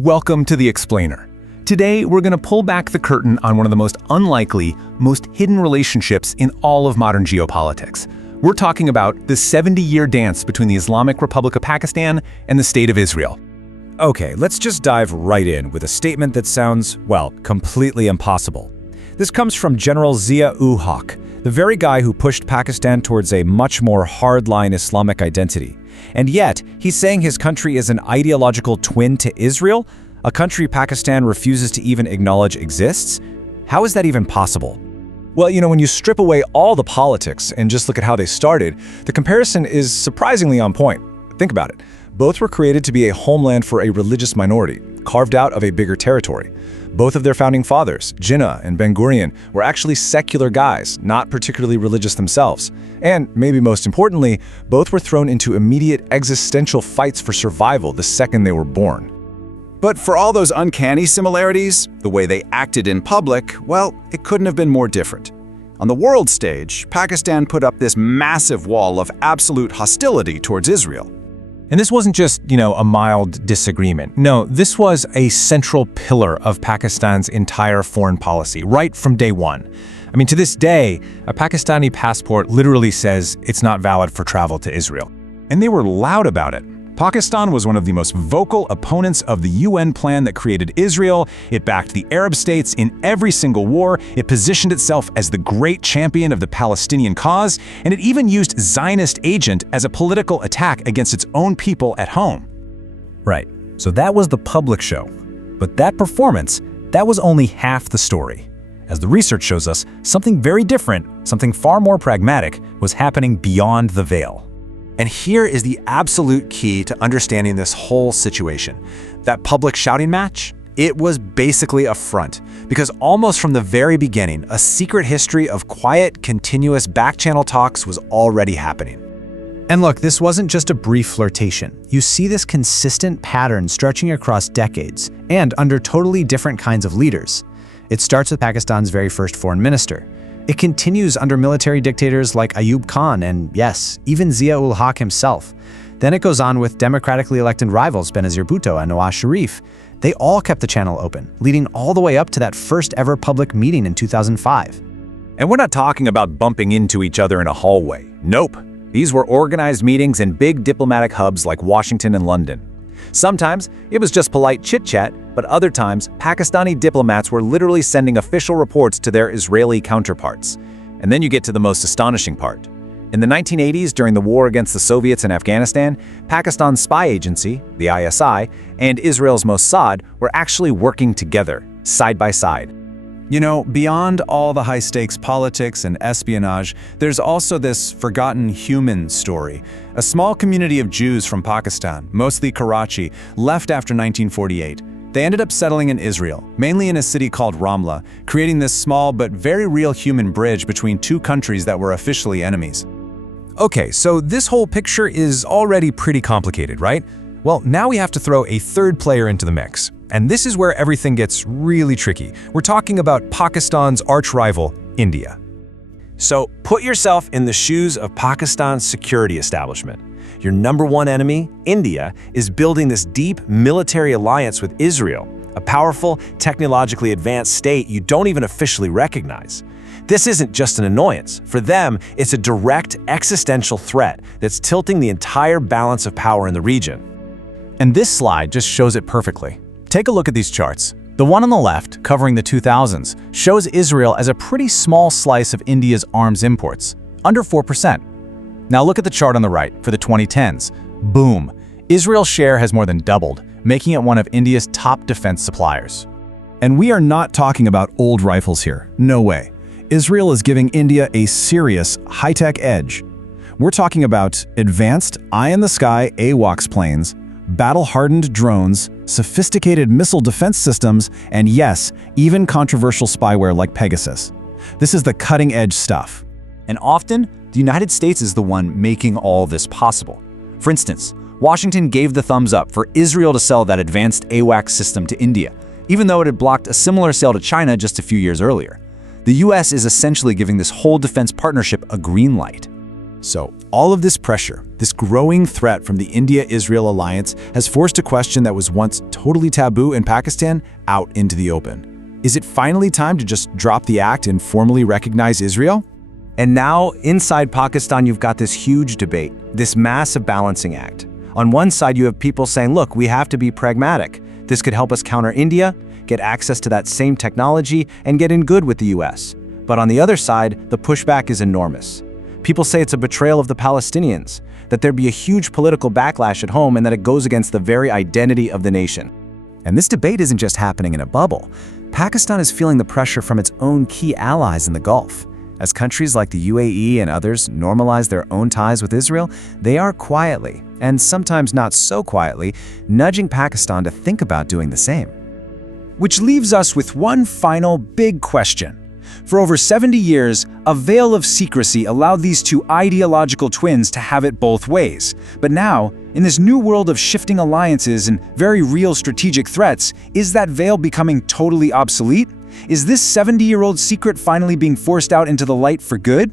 Welcome to The Explainer. Today, we're going to pull back the curtain on one of the most unlikely, most hidden relationships in all of modern geopolitics. We're talking about the 70-year dance between the Islamic Republic of Pakistan and the State of Israel. Okay, let's just dive right in with a statement that sounds, well, completely impossible. This comes from General Zia-ul-Haq, the very guy who pushed Pakistan towards a much more hardline Islamic identity. And yet, he's saying his country is an ideological twin to Israel, a country Pakistan refuses to even acknowledge exists? How is that even possible? Well, when you strip away all the politics and just look at how they started, the comparison is surprisingly on point. Think about it. Both were created to be a homeland for a religious minority, carved out of a bigger territory. Both of their founding fathers, Jinnah and Ben-Gurion, were actually secular guys, not particularly religious themselves. And, maybe most importantly, both were thrown into immediate existential fights for survival the second they were born. But for all those uncanny similarities, the way they acted in public, well, it couldn't have been more different. On the world stage, Pakistan put up this massive wall of absolute hostility towards Israel. And this wasn't just, a mild disagreement. No, this was a central pillar of Pakistan's entire foreign policy, right from day one. To this day, a Pakistani passport literally says it's not valid for travel to Israel. And they were loud about it. Pakistan was one of the most vocal opponents of the UN plan that created Israel. It backed the Arab states in every single war. It positioned itself as the great champion of the Palestinian cause, and it even used Zionist agent as a political attack against its own people at home. Right, so that was the public show. But that performance, that was only half the story. As the research shows us, something very different, something far more pragmatic, was happening beyond the veil. And here is the absolute key to understanding this whole situation. That public shouting match, it was basically a front, because almost from the very beginning, a secret history of quiet, continuous back-channel talks was already happening. And look, this wasn't just a brief flirtation. You see this consistent pattern stretching across decades, and under totally different kinds of leaders. It starts with Pakistan's very first foreign minister. It continues under military dictators like Ayub Khan and, yes, even Zia-ul-Haq himself. Then it goes on with democratically elected rivals Benazir Bhutto and Nawaz Sharif. They all kept the channel open, leading all the way up to that first ever public meeting in 2005. And we're not talking about bumping into each other in a hallway. Nope. These were organized meetings in big diplomatic hubs like Washington and London. Sometimes it was just polite chit-chat, but other times Pakistani diplomats were literally sending official reports to their Israeli counterparts. And then you get to the most astonishing part. In the 1980s, during the war against the Soviets in Afghanistan, Pakistan's spy agency, the ISI, and Israel's Mossad were actually working together, side by side. Beyond all the high-stakes politics and espionage, there's also this forgotten human story. A small community of Jews from Pakistan, mostly Karachi, left after 1948. They ended up settling in Israel, mainly in a city called Ramla, creating this small but very real human bridge between two countries that were officially enemies. Okay, so this whole picture is already pretty complicated, right? Well, now we have to throw a third player into the mix. And this is where everything gets really tricky. We're talking about Pakistan's arch-rival, India. So put yourself in the shoes of Pakistan's security establishment. Your number one enemy, India, is building this deep military alliance with Israel, a powerful, technologically advanced state you don't even officially recognize. This isn't just an annoyance. For them, it's a direct existential threat that's tilting the entire balance of power in the region. And this slide just shows it perfectly. Take a look at these charts. The one on the left, covering the 2000s, shows Israel as a pretty small slice of India's arms imports, under 4%. Now look at the chart on the right for the 2010s. Boom! Israel's share has more than doubled, making it one of India's top defense suppliers. And we are not talking about old rifles here. No way. Israel is giving India a serious, high-tech edge. We're talking about advanced, eye-in-the-sky AWACS planes, battle-hardened drones, sophisticated missile defense systems, and yes, even controversial spyware like Pegasus. This is the cutting-edge stuff. And often, the United States is the one making all this possible. For instance, Washington gave the thumbs up for Israel to sell that advanced AWACS system to India, even though it had blocked a similar sale to China just a few years earlier. The US is essentially giving this whole defense partnership a green light. So, all of this pressure, this growing threat from the India-Israel alliance has forced a question that was once totally taboo in Pakistan out into the open. Is it finally time to just drop the act and formally recognize Israel? And now, inside Pakistan, you've got this huge debate, this massive balancing act. On one side, you have people saying, look, we have to be pragmatic. This could help us counter India, get access to that same technology, and get in good with the US. But on the other side, the pushback is enormous. People say it's a betrayal of the Palestinians, that there'd be a huge political backlash at home, and that it goes against the very identity of the nation. And this debate isn't just happening in a bubble. Pakistan is feeling the pressure from its own key allies in the Gulf. As countries like the UAE and others normalize their own ties with Israel, they are quietly, and sometimes not so quietly, nudging Pakistan to think about doing the same. Which leaves us with one final big question. For over 70 years, a veil of secrecy allowed these two ideological twins to have it both ways. But now, in this new world of shifting alliances and very real strategic threats, is that veil becoming totally obsolete? Is this 70-year-old secret finally being forced out into the light for good?